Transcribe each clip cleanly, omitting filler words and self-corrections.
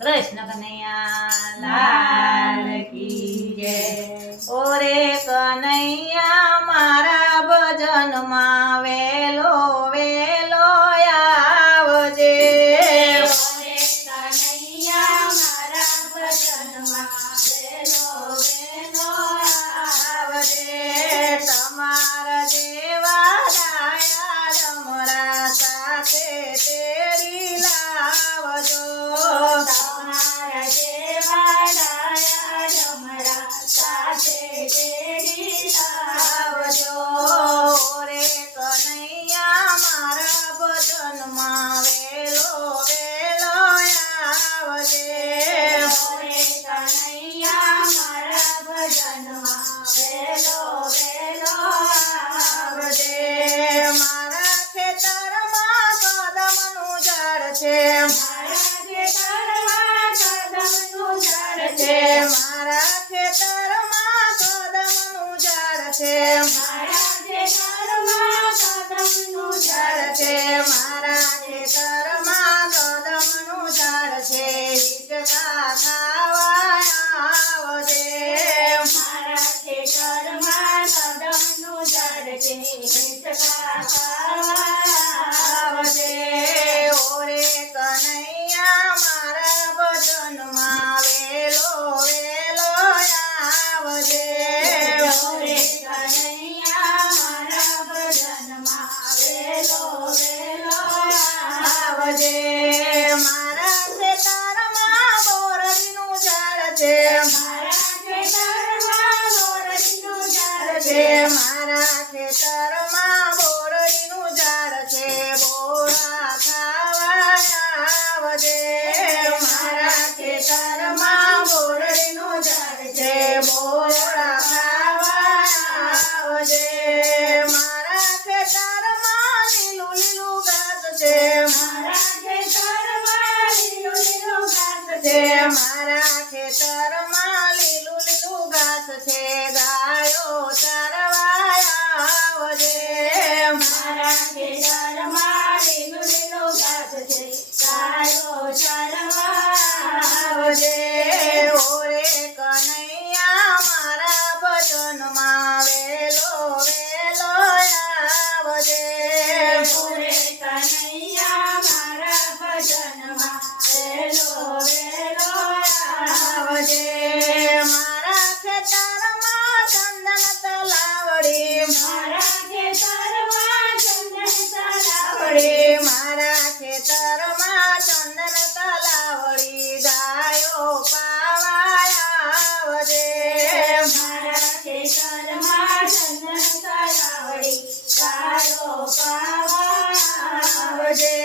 કૃષ્ણ કનૈયા લાલ કી જય। ઓરે કનૈયા મારા ભજનમાં વેલો વેલો આવજે। ઓરે કનૈયા મારા ભજનમાં વેલો વેલો આવજે। તમારા જેવા ડાયા ડમરા સાથે તેડી લાવજો। તમારા જેવા ડાયા ડમરા સાથે તેડી લાવજો। ઓરે કનૈયા મારા ભજનમાં વેલો વેલો આવજે। ઓરે કનૈયા મારા ભજનમાં વેલો વેલો આવજે। મારા ખેતરમાં કદમનું ઝાડ છે। મારા ખેતરમાં કદમનું ઝાડ છે। મારા ખેતરમાં કદમનું ઝાડ છે। મારા ખેતરમાં કદમનું ઝાડ છે। મારા ખેતરમાં કદમનું ઝાડ છે। હિંચકા ખાવા આવજે। મારા ખેતરમાં કદમનું ઝાડ છે। હિંચકા ખાવા આવજે। ઓરે કનૈયા મારા ભજનમાં વેલો વેલો આવજે। ઓરે કનૈયા મારા ભજનમાં વેલો વેલો આવજે। મારા ખેતરમાં બોરડીનું ઝાડ છે। મારા ખેતરમાં બોરડીનું ઝાડ છે। મારા ખેતરમાં બોરડીનું ઝાડ છે। બોરા ખાવા આવજે। મારા ખેતરમાં બોરડીનું ઝાડ છે। બોરા ખાવા આવજે। મારા ખેતરમાં લીલું લીલું ઘાસ છે। મારા ખેતરમાં લીલું લીલું ઘાસ છે। મારા ખેતરમાં લીલું લીલું ઘાસ છે। ગાયો ચરવા આવજે। મારા ખેતરમાં લીલું લીલું ઘાસ છે। ગાયો ચરવા આવજે। ઓરે કનૈયા મારા ભજનમાં વેલો વેલો આવજે। ઓરે કનૈયા મારા ભજનમાં વેલો વેલો આવજે। મારા ખેતરમાં ચંદન તલાવડી। મારા ખેતરમાં ચંદન તલાવડી। મારા ખેતરમાં ચંદન તલાવડી ગાયો પાવા આવજે। મારા ખેતરમાં ચંદન તલાવડી ગાયો પાવા આવજે।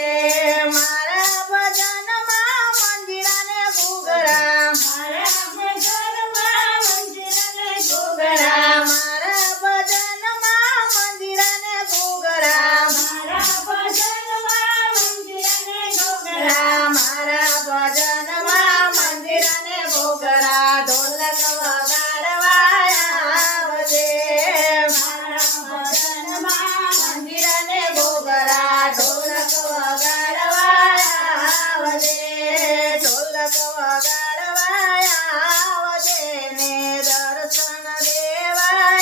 મારા ભજનમાં મંજીરાને ઘૂઘરા। મારા ભજનમાં મંજીરાને ઘૂઘરા ઘૂઘરા। મારા ભજનમાં મંજીરાને ઘૂઘરા। મારા ભજનમાં મંજીરાને ઘૂઘરા। મારા ભજનમાં મંજીરાને ઘૂઘરા ઢોલક વગાડવા આવજે। મારા ભજનમાં મંજીરાને ઘૂઘરા ઢોલક વગાડવા આવજે। ઢોલક વગાડવા આવજે ને દર્શન દેવા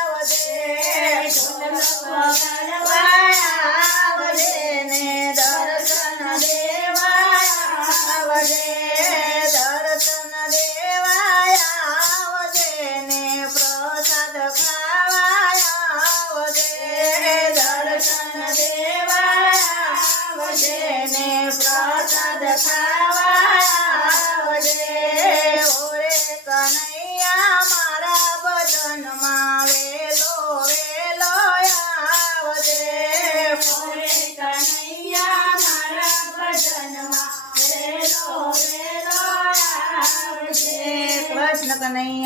આવજે। ઢોલક વગાડવા આવજે ને દર્શન દેવા આવજે। દર્શન દેવા આવજે ને પ્રસાદ ખાવા આવજે। દર્શન દેવા આવજે ને પ્રસાદ ખાવા આવજે। ઓરે કનૈયા મારા ભજનમાં વેલો વેલો આવજે। ઓરે કનૈયા મારા ભજનમાં વેલો વેલો આવજે। કૃષ્ણ કનૈયા